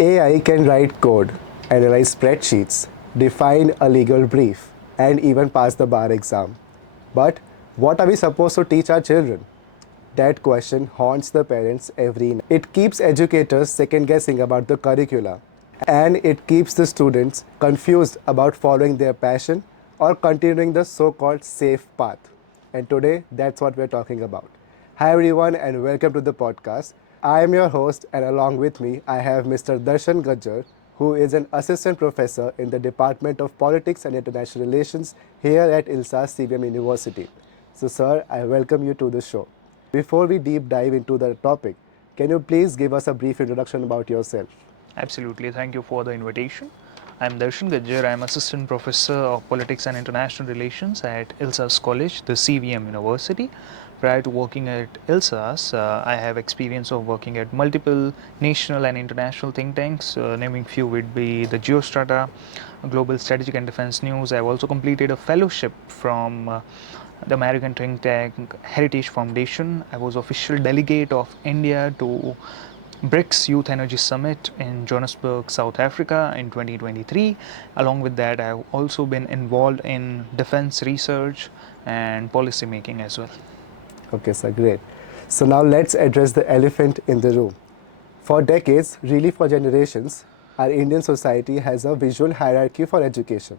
AI can write code, analyze spreadsheets, define a legal brief, and even pass the bar exam. But what are we supposed to teach our children? That question haunts the parents every night. It keeps educators second guessing about the curricula, and it keeps the students confused about following their passion or continuing the so called safe path. And today, that's what we're talking about. Hi, everyone, and welcome to the podcast. I am your host, and along with me, I have Mr. Darshan Gajjar, who is an assistant professor in the Department of Politics and International Relations here at ILSA CBM University. So, sir, I welcome you to the show. Before we deep dive into the topic, can you please give us a brief introduction about yourself? Absolutely. Thank you for the invitation. I'm Darshan Gajjar. I'm Assistant Professor of Politics and International Relations at ILSAS College, the CVM University. Prior to working at ILSAS, I have experience of working at multiple national and international think tanks. Naming few would be the Geostrata, Global Strategic and Defense News. I've also completed a fellowship from the American think tank Heritage Foundation. I was official delegate of India to BRICS Youth Energy Summit in Johannesburg, South Africa in 2023. Along with that, I've also been involved in defense research and policy making as well. Okay, sir, great. So now let's address the elephant in the room. For decades, really for generations, our Indian society has a visual hierarchy for education.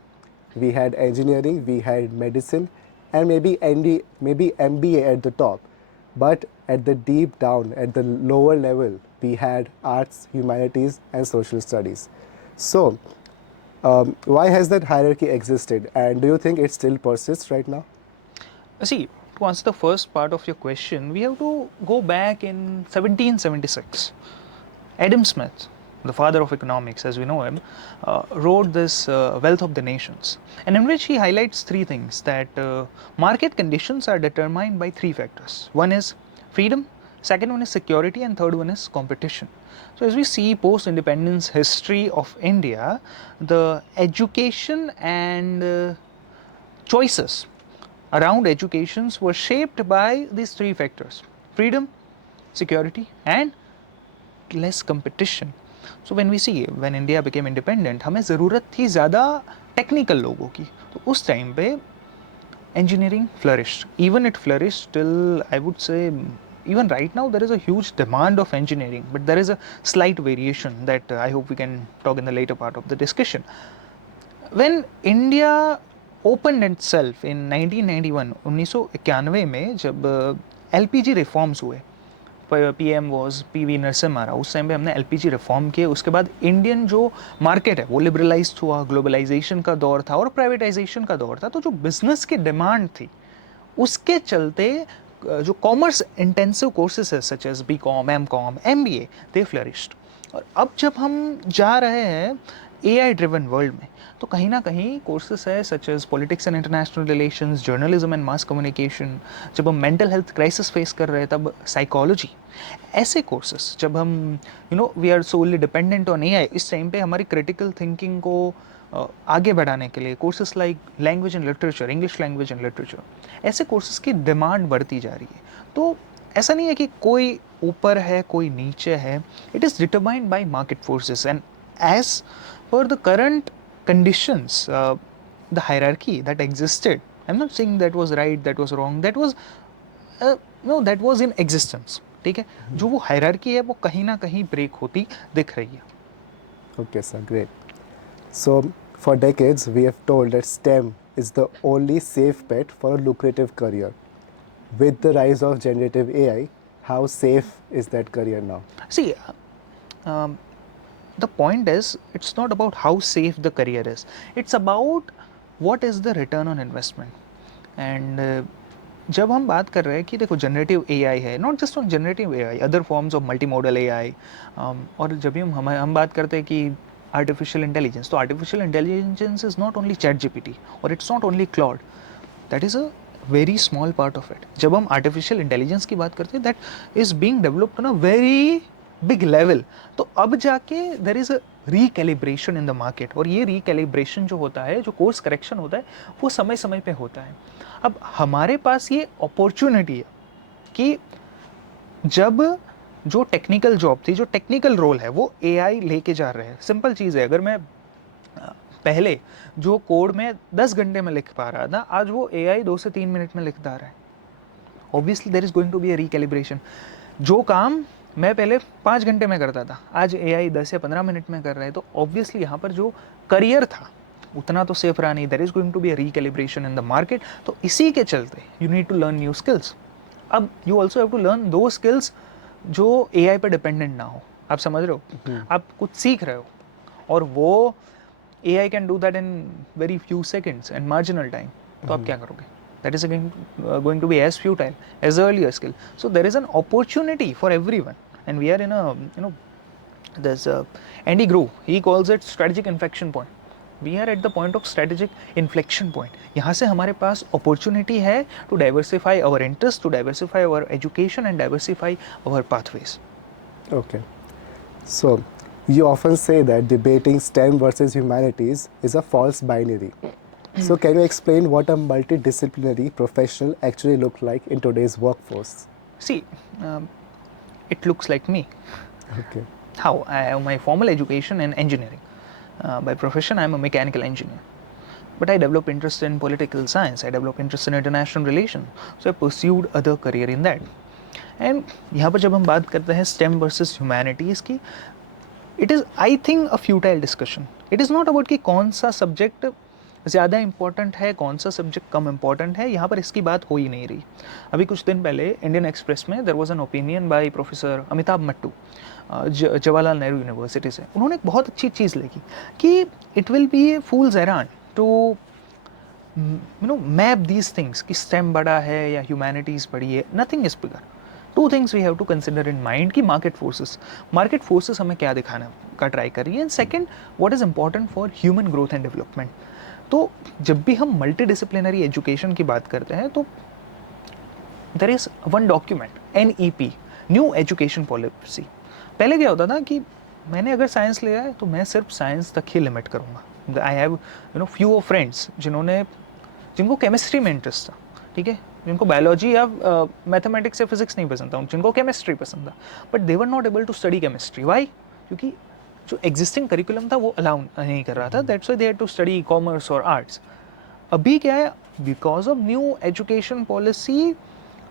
We had engineering, we had medicine, and maybe MBA at the top. But at the deep down, at the lower level, we had arts, humanities, and social studies. So, why has that hierarchy existed, and do you think it still persists right now? See, to answer the first part of your question, we have to go back in 1776. Adam Smith, the father of economics as we know him, wrote this Wealth of the Nations, and in which he highlights three things that market conditions are determined by three factors. One is freedom, second one is security, and third one is competition. So, as we see post independence history of India, the education and choices around educations were shaped by these three factors: freedom, security, and less competition. So when we see when India became independent, हमें ज़रूरत थी ज़्यादा technical लोगों की, तो उस time पे engineering flourished. Even it flourished till, I would say, even right now there is a huge demand of engineering, but there is a slight variation that I hope we can talk in the later part of the discussion. When India opened itself in 1991, 1991 में जब LPG reforms हुए, PM was PV Narasimha Rao, उस time पे हमने LPG reform किए. उसके बाद Indian जो मार्केट है वो लिबरलाइज हुआ, ग्लोबलाइजेशन का दौर था और प्राइवेटाइजेशन का दौर था. तो जो बिजनेस की डिमांड थी उसके चलते जो कॉमर्स इंटेंसिव कोर्सेज है such as BCom, MCom, MBA, they flourished. और अब जब हम जा रहे हैं AI ड्रिवन वर्ल्ड में, तो कहीं ना कहीं कोर्सेस है such as politics and international relations, journalism and mass communication. जब हम मेंटल हेल्थ क्राइसिस फेस कर रहे हैं तब साइकोलॉजी. ऐसे कोर्सेस जब हम we are solely dependent on AI, इस टाइम पे हमारी क्रिटिकल थिंकिंग को आगे बढ़ाने के लिए courses like language and literature, English language and literature, ऐसे कोर्सेज की डिमांड बढ़ती जा रही है. तो ऐसा नहीं है कि कोई ऊपर है कोई नीचे है. It is determined by market forces, and as per the current conditions, the hierarchy that existed, I'm not saying that was right, that was wrong, that was no, that was in existence. ठीक है, जो वो hierarchy है वो कहीं ना कहीं break होती दिख रही है. Okay, sir, great. So, for decades, we have told that STEM is the only safe bet for a lucrative career. With the rise of generative AI, how safe is that career now? See, um, the point is, it's not about how safe the career is, it's about what is the return on investment. And जब हम बात कर रहे हैं कि देखो generative AI है, not just on generative AI, other forms of multi modal AI, और जब भी हम बात करते हैं कि आर्टिफिशियल इंटेलिजेंस, तो artificial intelligence is not only chat GPT और it's not only cloud, that is a very small part of it. जब हम आर्टिफिशियल इंटेलिजेंस की बात करते हैं, that is being developed on a very big level. तो अब जाके there is a recalibration in the market, और ये रिकैलिब्रेशन जो होता है, जो कोर्स करेक्शन होता है, वो समय समय पे होता है. अब हमारे पास ये अपॉर्चुनिटी है कि जब जो टेक्निकल जॉब थी, जो टेक्निकल रोल है, वो AI लेके जा रहे हैं। सिंपल चीज़ है, अगर मैं पहले जो कोड में 10 घंटे में लिख पा रहा था, आज वो AI 2 से 3 मिनट में लिखता रहा है। Obviously there is going to be a recalibration. जो काम मैं पहले 5 घंटे में करता था, आज AI 10 या 15 मिनट में कर रहा है। तो ऑब्वियसली यहाँ पर जो करियर था उतना तो सेफ रहा नहीं। There is going to be a recalibration in the market. तो इसी के चलते you need to learn new skills. अब you also have to learn दो स्किल्स जो AI पर डिपेंडेंट ना हो। आप समझ रहे हो, आप कुछ सीख रहे हो और वो AI can do that in very few seconds and marginal time. तो आप क्या करोगे? That is again going to be as futile as the earlier skill. So there is an opportunity for everyone, and we are in a, you know, there's Andy Grove, he calls it strategic inflection point. We are at the point of strategic inflection point. यहाँ से हमारे पास opportunity है to diversify our interests, to diversify our education and diversify our pathways. Okay. So, you often say that debating STEM versus humanities is a false binary. So, can you explain what a multidisciplinary professional actually looks like in today's workforce? See, it looks like me. Okay. How? I have my formal education in engineering. By profession, I am a mechanical engineer. But I developed interest in political science. I developed interest in international relations. So I pursued other career in that. And यहाँ पर जब हम बात करते हैं STEM versus humanities की, it is, I think, a futile discussion. It is not about कि कौन सा सब्जेक्ट ज़्यादा इंपॉर्टेंट है, कौन सा सब्जेक्ट कम इंपॉर्टेंट है। यहाँ पर इसकी बात हो ही नहीं रही। अभी कुछ दिन पहले इंडियन एक्सप्रेस में there was an opinion by professor Amitabh Mattoo, Jawaharlal Nehru university से। उन्होंने एक बहुत अच्छी चीज़ लिखी कि it will be a fool's errand to map these things कि STEM बड़ा है या ह्यूमैनिटीज़ बड़ी है। Nothing is bigger. Two things we have to consider in mind कि मार्केट फोर्सेस हमें क्या दिखाने का ट्राई कर रही है, and second, what is important for human growth and development. तो जब भी हम मल्टी डिसिप्लिनरी एजुकेशन की बात करते हैं तो there is one document, NEP, new education policy. पहले क्या होता था कि मैंने अगर साइंस लिया है तो मैं सिर्फ साइंस तक ही लिमिट करूँगा। I have few of friends जिनको केमिस्ट्री में इंटरेस्ट था, ठीक है, जिनको बायोलॉजी या मैथमेटिक्स या फिजिक्स नहीं पसंद था, जिनको केमिस्ट्री पसंद था, but they were not able to study chemistry. Why? क्योंकि जो एग्जिस्टिंग करिकुलम था वो अलाउ नहीं कर रहा था। That's why they had to study commerce और आर्ट्स। अभी क्या है, because of new education policy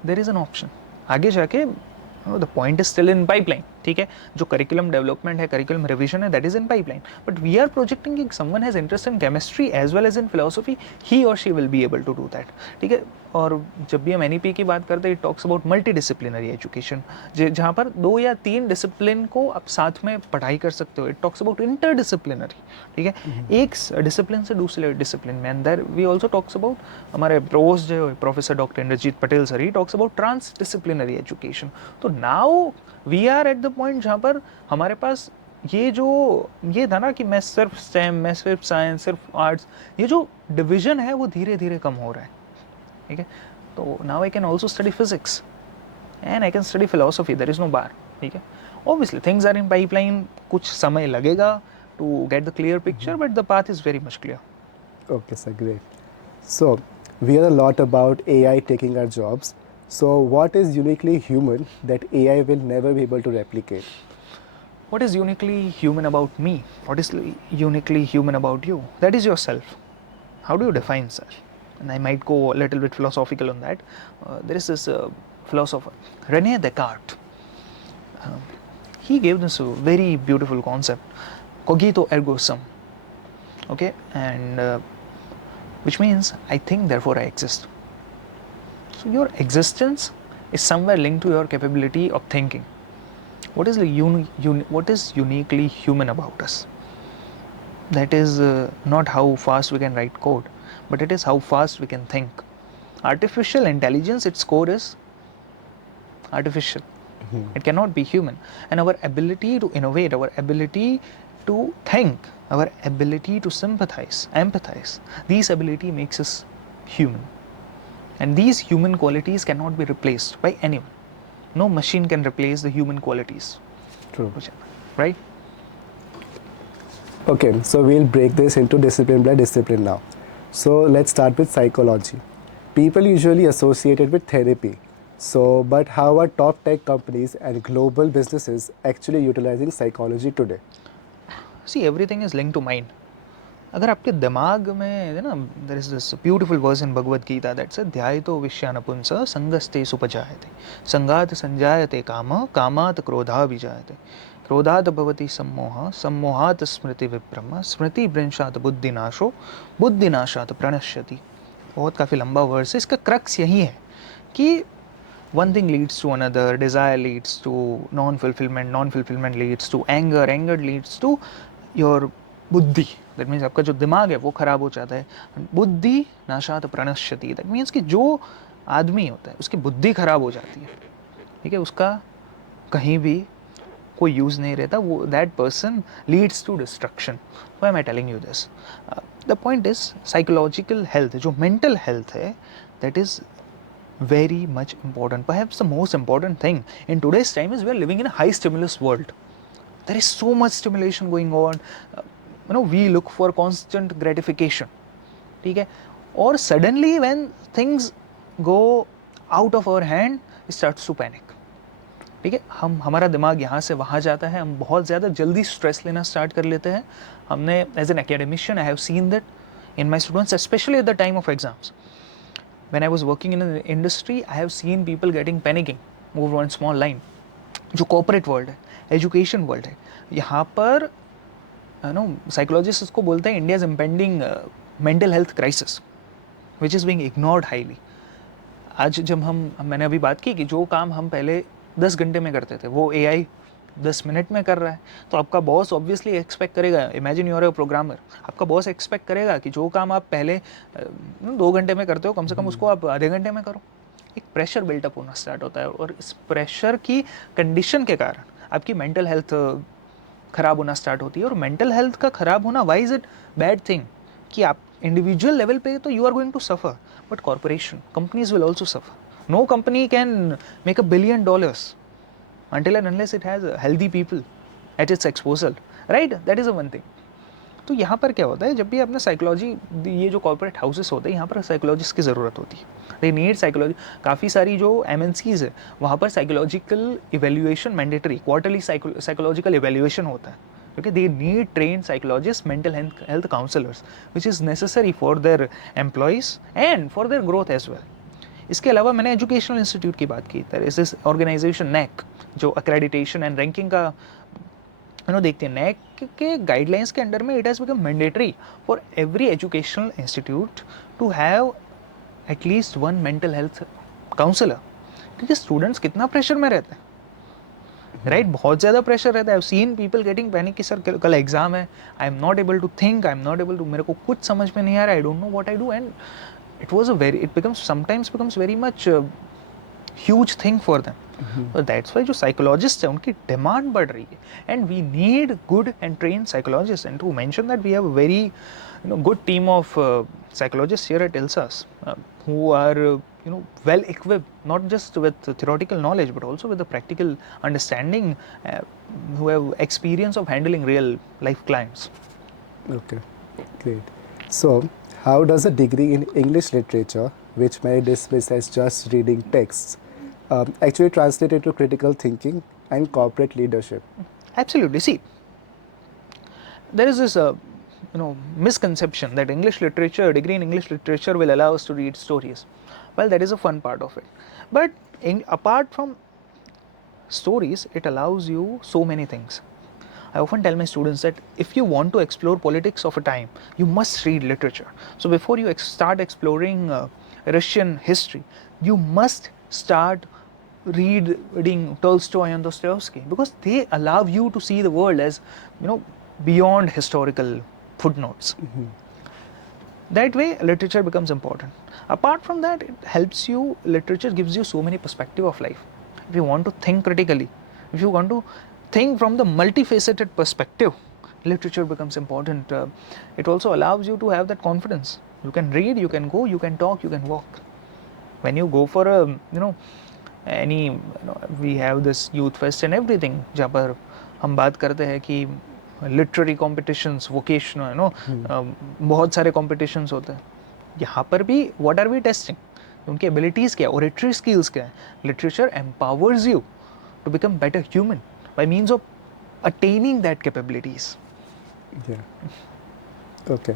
there is an option. आगे जाके the point is still in pipeline, ठीक है, जो करिकुलम डेवलपमेंट है, करिकुलम रिविजन है, that is in pipeline, but we are projecting कि someone has interest in chemistry as well as in philosophy, he और she will be able to do that, ठीक है। और जब भी हम NEP की बात करते हैं, it talks about multi disciplinary education, जहाँ पर 2 या 3 डिसिप्लिन को आप साथ में पढ़ाई कर सकते हो। It talks about interdisciplinary, ठीक है, एक डिसिप्लिन से दूसरे डिसिप्लिन में। And there we also talks about, हमारे प्रोस जो professor doctor Indrajit Patel sir, he talks about transdisciplinary education. तो now we are at the point जहाँ पर हमारे पास ये था ना कि मैं सिर्फ STEM, मैं सिर्फ साइंस, सिर्फ आर्ट्स, ये जो डिविजन है वो धीरे धीरे कम हो रहा है, ठीक है। तो now I can also study physics and I can study philosophy, there is no bar, ठीक है। Obviously things are in pipeline, कुछ समय लगेगा to get the clear picture, but the path is very much clear. Okay, sir, great. So, we hear a lot about AI taking our jobs. So, what is uniquely human that AI will never be able to replicate? What is uniquely human about me? What is uniquely human about you? That is yourself. How do you define self? And I might go a little bit philosophical on that. There is this philosopher, Rene Descartes. He gave this very beautiful concept, cogito ergo sum. Okay, and which means I think, therefore I exist. So your existence is somewhere linked to your capability of thinking. What is what is uniquely human about us? That is not how fast we can write code, but it is how fast we can think. Artificial intelligence, its core is artificial. It cannot be human. And our ability to innovate, our ability to think, our ability to sympathize, empathize, these ability makes us human. And these human qualities cannot be replaced by anyone. No machine can replace the human qualities. True. Right? Okay, so we'll break this into discipline by discipline now. So let's start with psychology. People usually associate it with therapy, So, but how are top tech companies and global businesses actually utilizing psychology today? See everything is link to mind. अगर आपके दिमाग में है ना, there is this beautiful verse in Bhagavad Gita that से ध्यायतो विषयानपुंस संगस्ते सुपजायते संगात संजायते काम कामात क्रोधा विजायते क्रोधात भवति सम्मोह सम्मोहात स्मृति विभ्रम स्मृति भ्रंशात बुद्धिनाशो बुद्धिनाशात प्रणश्यति. बहुत काफ़ी लंबा वर्स है. इसका क्रक्स यही है कि one thing leads to another, desire leads to non fulfillment leads to anger leads to your बुद्धि. दैट मीन्स आपका जो दिमाग है वो खराब हो जाता है. बुद्धि नाशात प्रणश्यति. दैट मीन्स कि जो आदमी होता है उसकी बुद्धि खराब हो जाती है, ठीक है, उसका कहीं भी कोई यूज़ नहीं रहता. वो that person leads to destruction. Why am I telling you this? The point is psychological health, जो मेंटल हेल्थ है, that is very much important. Perhaps the most important thing in today's time is we are living in a high stimulus world. There is so much stimulation going on. We look for constant gratification. ठीक है, और suddenly when things go out of our hand, it starts to panic. ठीक है, हमारा दिमाग यहाँ से वहाँ जाता है. हम बहुत ज़्यादा जल्दी स्ट्रेस लेना स्टार्ट कर लेते हैं. हमने as an academician I have seen that in my students, especially at the time of exams. When I was working in an industry, I have seen people getting panicking over one small line. जो corporate world है, education world है, यहाँ पर psychologists इसको बोलते हैं India's impending mental health crisis, which is being ignored highly. आज जब मैंने अभी बात की कि जो काम हम पहले 10 घंटे में करते थे वो AI 10 मिनट में कर रहा है, तो आपका बॉस ऑब्वियसली एक्सपेक्ट करेगा, imagine you are a programmer, आपका बॉस एक्सपेक्ट करेगा कि जो काम आप पहले 2 घंटे में करते हो कम से कम उसको आप आधे घंटे में करो. एक प्रेशर बिल्टअप होना स्टार्ट होता है, और इस प्रेशर की कंडीशन के कारण आपकी मेंटल हेल्थ ख़राब होना स्टार्ट होती है. और मेंटल हेल्थ का ख़राब होना, why is it bad thing? कि आप इंडिविजुअल लेवल पे तो you are going to suffer, but corporation companies will also suffer. No company can make $1 billion until and unless it has healthy people at its exposure, right? That is a one thing. तो यहाँ पर क्या होता है, जब भी आपने psychology, ये जो कॉर्पोरेट हाउसेस होते हैं यहाँ पर साइकोलॉजिस्ट की ज़रूरत होती है. They need psychology. काफ़ी सारी जो MNCs है वहाँ पर psychological evaluation mandatory, quarterly psychological evaluation होता है. Okay, they need train psychologist, mental health counsellors, which is necessary for their employees and for their growth as well. इसके अलावा मैंने एजुकेशनल इंस्टीट्यूट की बात की. There is this organisation NAAC, जो accreditation and ranking का देखते हैं. NAAC के गाइडलाइंस के अंडर में it has become mandatory for every educational institute to have at least one mental health counsellor. क्योंकि स्टूडेंट्स कितना प्रेशर में रहते हैं, राइट? बहुत ज़्यादा प्रेशर रहता है. I have seen people getting panic कि सर कल एग्जाम है, I am not able to think, I am not able to, मेरे को कुछ समझ में नहीं आ रहा, I don't know what I do. And sometimes becomes very much huge thing for them. So that's why जो psychologists हैं उनकी demand बढ़ रही है, and we need good and trained psychologists. And to mention that we have a very good team of psychologists here at ILSAS who are well equipped, not just with theoretical knowledge but also with the practical understanding, who have experience of handling real life clients. Okay, great. So, how does a degree in English literature, which may dismiss as just reading texts, actually translate into critical thinking and corporate leadership? Absolutely. See, there is this misconception that English literature, degree in English literature will allow us to read stories. Well, that is a fun part of it. But apart from stories, it allows you so many things. I often tell my students that if you want to explore politics of a time, you must read literature. So before you start exploring Russian history, you must start reading Tolstoy and Dostoevsky, because they allow you to see the world as beyond historical footnotes. That way literature becomes important. Apart from that, it helps you, literature gives you so many perspectives of life. If you want to think critically, if you want to think from the multifaceted perspective, literature becomes important. It also allows you to have that confidence. You can read, you can go, you can talk, you can walk. When you go for a we have this youth fest and everything, जहाँ पर हम बात करते हैं कि literary competitions, vocational बहुत सारे competitions होते हैं. यहाँ पर भी व्हाट आर वी टेस्टिंग? उनकी एबिलिटीज़ क्या है, ओरेटरी स्किल्स क्या है. Literature empowers you to become better human by means of attaining that capabilities. Yeah. Okay.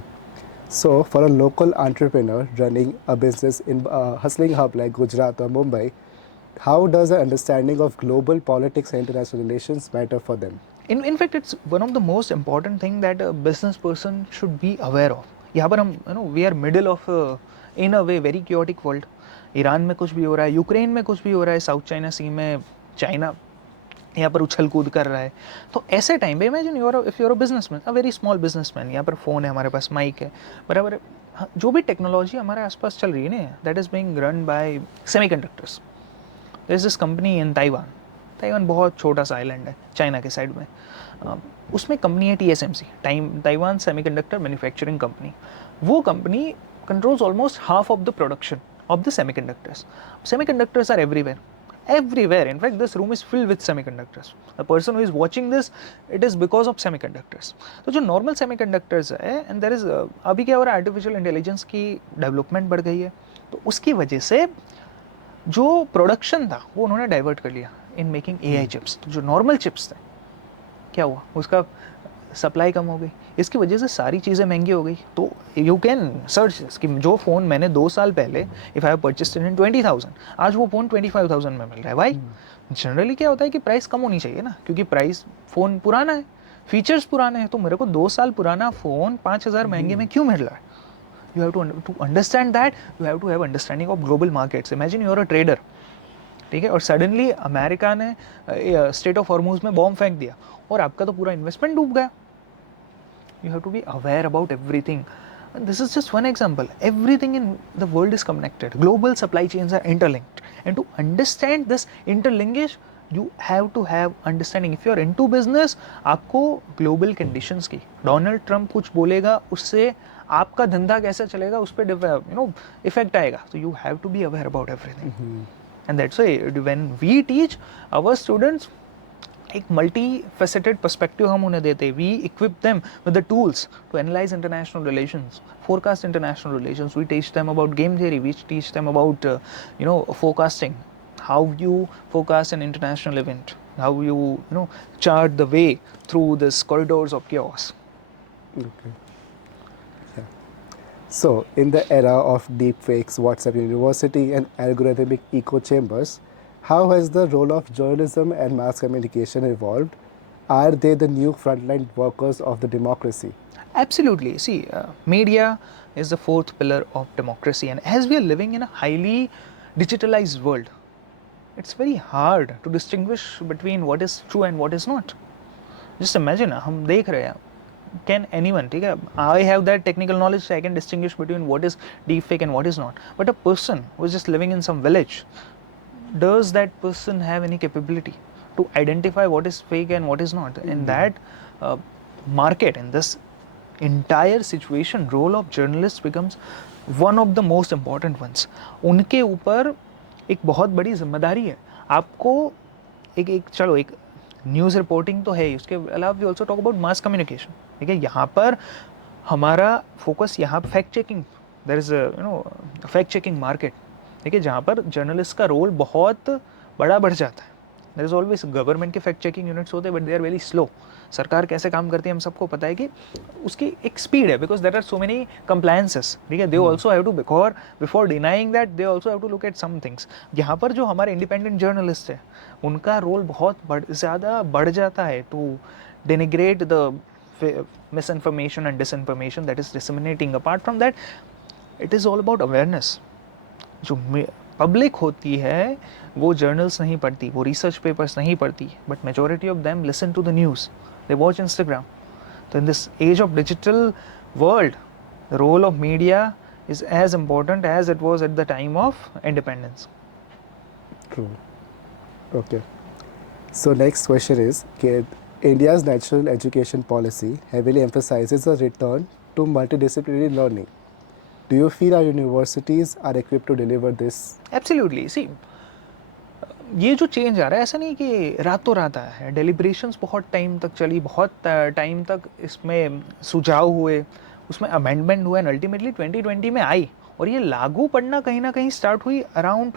So, for a local entrepreneur running a business in a hustling hub like Gujarat or Mumbai, how does an understanding of global politics and international relations matter for them? In fact, it's one of the most important thing that a business person should be aware of. यहाँ पर हम we are middle of in a way very chaotic world. Iran में कुछ भी हो रहा है, Ukraine में कुछ भी हो रहा है, साउथ चाइना सी में चाइना यहाँ पर उछल कूद कर रहा है. तो ऐसे टाइम पे imagine if you're a businessman, a very small businessman, यहाँ पर फ़ोन है, हमारे पास माइक है, बराबर है. हाँ, जो भी टेक्नोलॉजी हमारे आसपास चल रही है ना, that is being run by semiconductors. There is this company in Taiwan. Taiwan बहुत छोटा सा आइलैंड है चाइना के साइड में. उसमें कंपनी है TSMC, Taiwan semiconductor manufacturing company. वो company controls almost half of the production of the semiconductors. Semiconductors are everywhere. In fact, this room is filled with semiconductors. The person who is watching this, it is because of semiconductors. तो जो normal semiconductors है, and there is अभी क्या हो रहा है, artificial intelligence की development बढ़ गई है, तो उसकी वजह से जो प्रोडक्शन था वो उन्होंने डाइवर्ट कर लिया इन मेकिंग AI चिप्स. तो जो नॉर्मल चिप्स थे, क्या हुआ, उसका सप्लाई कम हो गई. इसकी वजह से सारी चीज़ें महंगी हो गई. तो यू कैन सर्च कि जो फ़ोन मैंने 2 साल पहले इफ़ आई परचेस्ड इन 20,000, आज वो फ़ोन 25,000 में मिल रहा है. भाई जनरली क्या होता है कि प्राइस कम होनी चाहिए ना, क्योंकि प्राइस फ़ोन पुराना है, फीचर्स पुराने हैं. तो मेरे को 2 साल पुराना फ़ोन 5,000 महंगे में क्यों मिल रहा है? You have to understand that. You have to have understanding of global markets. Imagine you are a trader, ठीक है, और सडनली अमेरिका ने स्टेट ऑफ हॉर्मुज में बॉम्ब फेंक दिया और आपका तो पूरा इन्वेस्टमेंट डूब गया. You have to be aware about everything. And this is just one example. Everything in the world is connected. Global supply chains are interlinked. And to understand this interlinkage, you have to have understanding. If you are into business, आपको global conditions की, Donald Trump कुछ बोलेगा, उससे आपका धंधा कैसे चलेगा, उस पर इफेक्ट आएगा. So you have to be aware about everything. And that's why when we teach our students, एक मल्टी फेसेटेड पर्सपेक्टिव हम उन्हें देते हैं. We equip them with the tools to analyse international relations, forecast international relations. We teach them about game theory, we teach them about forecasting, how you forecast an international event, how you chart the way through this corridors of chaos. Okay. Yeah. So, in the era of deepfakes, WhatsApp University, and algorithmic echo chambers, how has the role of journalism and mass communication evolved? Are they the new frontline workers of the democracy? Absolutely. See, media is the fourth pillar of democracy, and as we are living in a highly digitalized world, it's very hard to distinguish between what is true and what is not. Just imagine, हम देख रहे हैं, can anyone, ठीक है, I have that technical knowledge, so I can distinguish between what is deepfake and what is not. But a person who is just living in some village, does that person have any capability to identify what is fake and what is not? In that market, in this entire situation, role of journalists becomes one of the most important ones. उनके ऊपर एक बहुत बड़ी जिम्मेदारी है. आपको चलो एक न्यूज़ रिपोर्टिंग तो है ही, उसके अलावा we also talk about mass communication. ठीक है, यहाँ पर हमारा फोकस यहाँ fact checking, there is fact checking market, ठीक है, जहाँ पर जर्नलिस्ट का रोल बहुत बड़ा बढ़ जाता है. देयर इज ऑलवेज गवर्नमेंट के फैक्ट चेकिंग यूनिट्स होते हैं, but they are very slow. सरकार कैसे काम करती है हम सबको पता है कि उसकी एक स्पीड है, because there are so many compliances. ठीक है, they also have to before denying that they also have to look at some things. यहाँ पर जो हमारे इंडिपेंडेंट जर्नलिस्ट है, उनका रोल बहुत ज़्यादा बढ़ जाता है to denigrate the misinformation and disinformation that is disseminating. Apart from that, it is all about awareness. जो पब्लिक होती है वो जर्नल्स नहीं पढ़ती, वो रिसर्च पेपर्स नहीं पढ़ती, but majority of them listen to the news, they watch Instagram. तो in this age of digital world, the role of media is as important as it was at the time of independence. True. Okay. So next question is, India's national education policy heavily emphasizes a return to multidisciplinary learning. Do you feel our universities are equipped to deliver this? Absolutely. See, ये जो change आ रहा है, ऐसा नहीं कि रातों रात आया है. डेलिब्रेशंस बहुत टाइम तक चली, बहुत टाइम तक इसमें सुझाव हुए, उसमें अमेंडमेंट हुए, एंड अल्टीमेटली 2020 में आई और ये लागू पड़ना कहीं ना कहीं स्टार्ट हुई अराउंड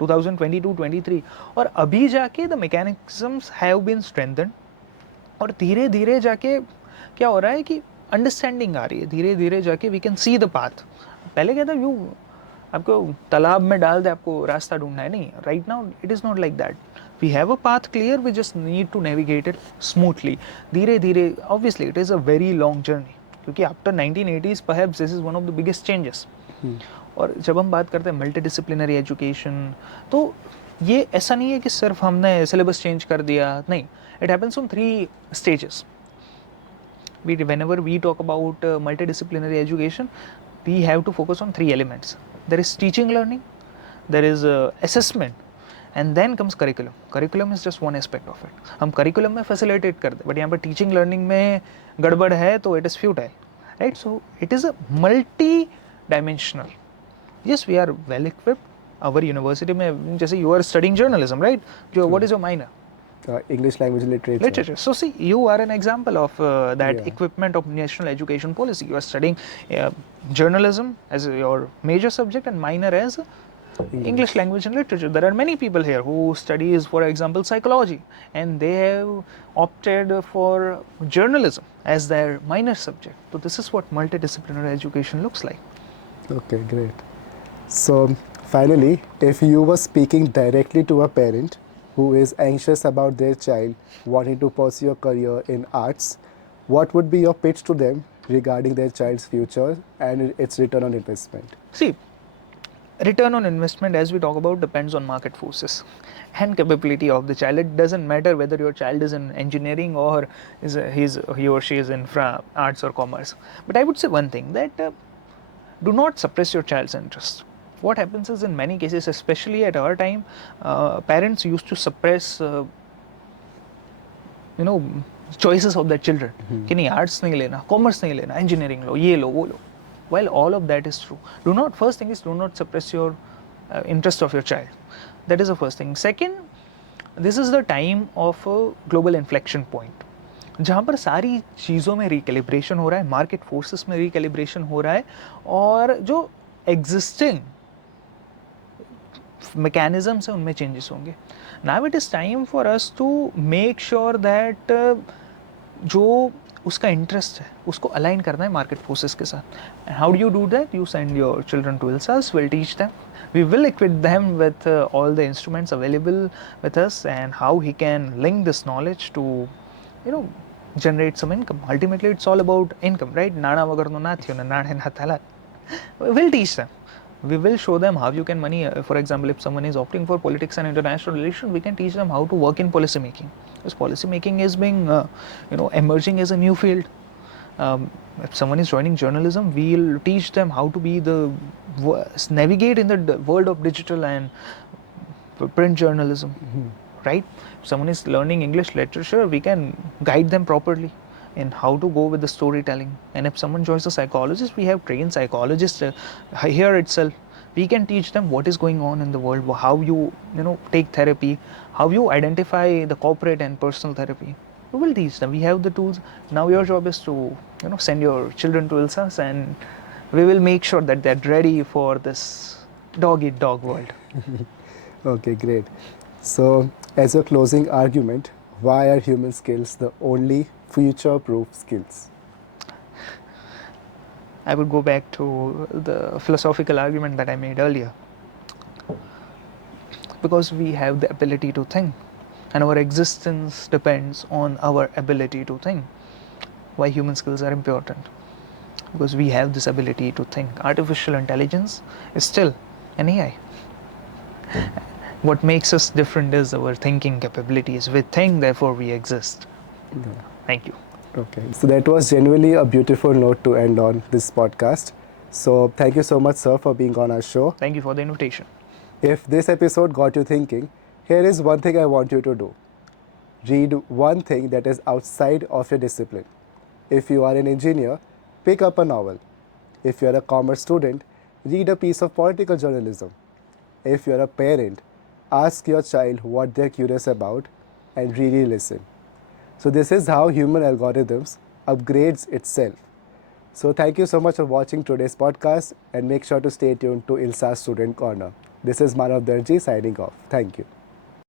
2022-23 और अभी जाके द मैकेनिज्म्स हैव बीन स्ट्रेंथन्ड और धीरे धीरे जाके क्या हो रहा है कि अंडरस्टैंडिंग आ रही है, धीरे धीरे जाके we can see the path. पहले क्या था, यू आपको तालाब में डाल दे, आपको रास्ता ढूंढना है, नहीं. Right now it is not like that. We have a path clear, we just need to navigate it smoothly. धीरे धीरे obviously it is a very long journey, क्योंकि after 1980s perhaps this is one of the biggest changes. और जब हम बात करते हैं multi disciplinary education, तो ये ऐसा नहीं है कि सिर्फ हमने सिलेबस चेंज कर दिया, नहीं. It happens on 3 stages. Whenever we talk about multidisciplinary education, we have to focus on 3 elements. There is teaching learning, there is assessment, and then comes curriculum. Curriculum is just one aspect of it. हम curriculum में facilitate करते, but यहाँ पर teaching learning में गड़बड़ है तो it is futile, right? So it is a multi-dimensional. Yes, we are well equipped. Our university में जैसे you are studying journalism, right? What is your minor? English language and literature. So see, you are an example of that Yeah. equipment of national education policy. You are studying journalism as your major subject and minor as English language and literature. There are many people here who studies, for example, psychology, and they have opted for journalism as their minor subject. So this is what multidisciplinary education looks like. Okay, great. So finally, if you were speaking directly to a parent who is anxious about their child wanting to pursue a career in arts, what would be your pitch to them regarding their child's future and its return on investment? See, return on investment, as we talk about, depends on market forces and capability of the child. It doesn't matter whether your child is in engineering or he or she is in arts or commerce. But I would say one thing, that do not suppress your child's interest. What happens is, in many cases, especially at our time, parents used to suppress choices of their children. कि नहीं, arts नहीं लेना, commerce नहीं लेना, engineering लो, ये लो, वो लो. While all of that is true, first thing is, do not suppress your interest of your child. That is the first thing. Second, this is the time of a global inflection point, जहाँ पर सारी चीज़ों में recalibration हो रहा है, market forces में recalibration हो रहा है, और जो एग्जिस्टिंग मैकेनिज्म्स हैं उनमें चेंजेस होंगे. Now it is time for us to make sure that जो उसका इंटरेस्ट है उसको अलाइन करना है मार्केट फोर्सेस के साथ. And how do you do that? You send your children to ILSAS, will teach them, we will equip them with all the instruments available with us, and how he can link this knowledge to generate some income. Ultimately it's all about income, right? નાણા વગરનો ના થયો ને નાણે ના તાલા. We'll teach them. We will show them how you can money. For example, if someone is opting for politics and international relations, we can teach them how to work in policy making, because policy making is being emerging as a new field. If someone is joining journalism, we'll teach them how to be navigate in the world of digital and print journalism. Right? If someone is learning English literature, we can guide them properly in how to go with the storytelling. And if someone joins a psychologist, we have trained psychologists here itself. We can teach them what is going on in the world, how you take therapy, how you identify the corporate and personal therapy. We will teach them. We have the tools. Now your job is to send your children to ILSAS, and we will make sure that they're ready for this dog-eat-dog world. Okay, great. So, as a closing argument, why are human skills the only future-proof skills? I would go back to the philosophical argument that I made earlier. Because we have the ability to think, and our existence depends on our ability to think. Why human skills are important? Because we have this ability to think. Artificial intelligence is still an AI. What makes us different is our thinking capabilities. We think, therefore we exist. Yeah. Thank you. Okay, so that was genuinely a beautiful note to end on this podcast. So thank you so much, sir, for being on our show. Thank you for the invitation. If this episode got you thinking, here is one thing I want you to do. Read one thing that is outside of your discipline. If you are an engineer, pick up a novel. If you are a commerce student, read a piece of political journalism. If you are a parent, ask your child what they're curious about and really listen. So this is how human algorithms upgrades itself. So thank you so much for watching today's podcast and make sure to stay tuned to ILSA Student Corner. This is Manav Darji signing off. Thank you.